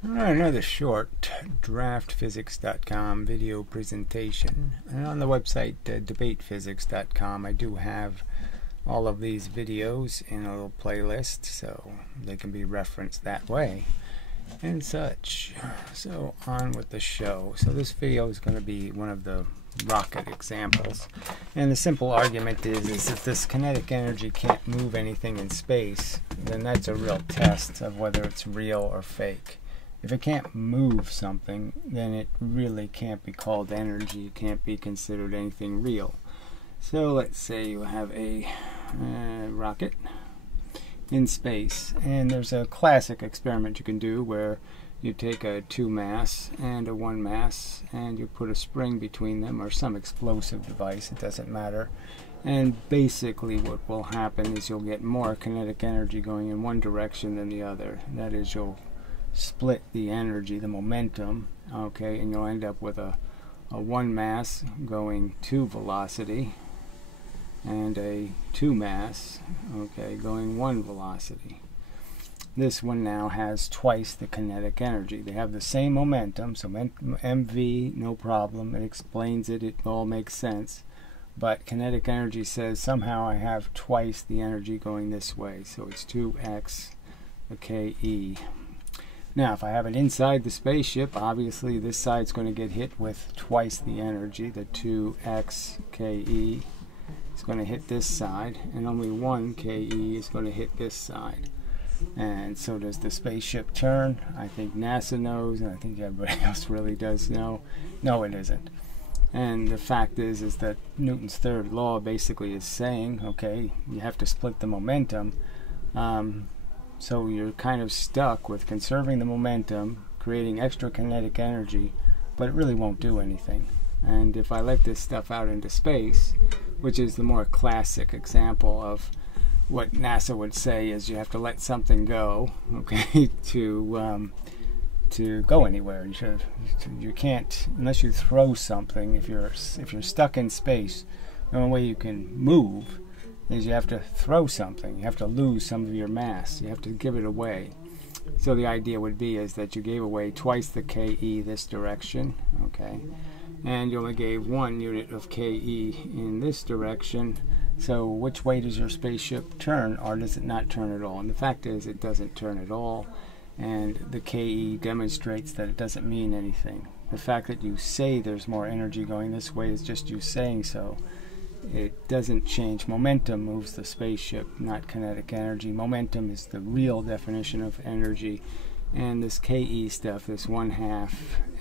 Another short draftphysics.com video presentation. And on the website debatephysics.com I do have all of these videos in a little playlist so they can be referenced that way and such. So on with the show. So this video is going to be one of the rocket examples, and the simple argument is if this kinetic energy can't move anything in space, then that's a real test of whether it's real or fake. If it can't move something, then it really can't be called energy. It can't be considered anything real. So let's say you have a rocket in space, and there's a classic experiment you can do where you take a 2 mass and a 1 mass and you put a spring between them or some explosive device, it doesn't matter, and basically what will happen is you'll get more kinetic energy going in one direction than the other. That is, you'll split the energy, the momentum, okay, and you'll end up with a 1 mass going to velocity and a 2 mass, okay, going 1 velocity. This one now has twice the kinetic energy. They have the same momentum, so mv, no problem. It explains it. It all makes sense. But kinetic energy says somehow I have twice the energy going this way. So it's 2x the ke. Now, if I have it inside the spaceship, obviously this side's going to get hit with twice the energy. The 2x ke is going to hit this side, and only 1 ke is going to hit this side. And so does the spaceship turn? I think NASA knows, and I think everybody else really does know. No, it isn't. And the fact is that Newton's third law basically is saying, okay, you have to split the momentum. So you're kind of stuck with conserving the momentum, creating extra kinetic energy, but it really won't do anything. And if I let this stuff out into space, which is the more classic example of what NASA would say is you have to let something go, okay, to go anywhere. You can't, unless you throw something. If you're stuck in space, the only way you can move is you have to throw something. You have to lose some of your mass. You have to give it away. So the idea would be is that you gave away twice the ke this direction, okay, and you only gave 1 unit of ke in this direction. So which way does your spaceship turn, or does it not turn at all? And the fact is it doesn't turn at all, and the ke demonstrates that it doesn't mean anything. The fact that you say there's more energy going this way is just you saying so. It doesn't change. Momentum moves the spaceship, not kinetic energy. Momentum is the real definition of energy. And this ke stuff, this 1/2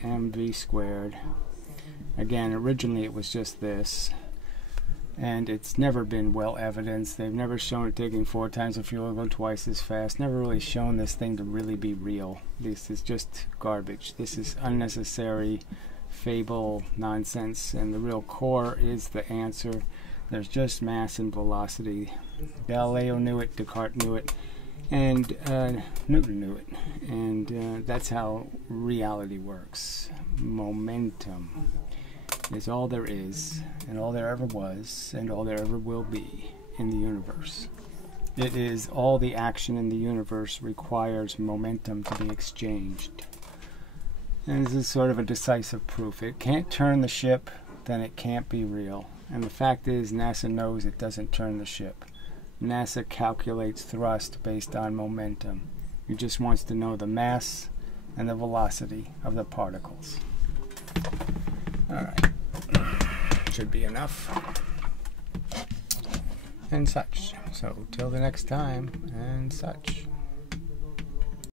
mv squared, again, originally it was just this, and it's never been well evidenced. They've never shown it taking 4 times the fuel, going twice as fast. Never really shown this thing to really be real. This is just garbage. This is unnecessary fable nonsense, and the real core is the answer. There's just mass and velocity. Galileo knew it, Descartes knew it, and Newton knew it, and that's how reality works. Momentum is all there is, and all there ever was, and all there ever will be in the universe. It is all the action in the universe requires momentum to be exchanged. And this is sort of a decisive proof. It can't turn the ship, then it can't be real. And the fact is, NASA knows it doesn't turn the ship. NASA calculates thrust based on momentum. It just wants to know the mass and the velocity of the particles. Alright. Should be enough. And such. So, till the next time, and such.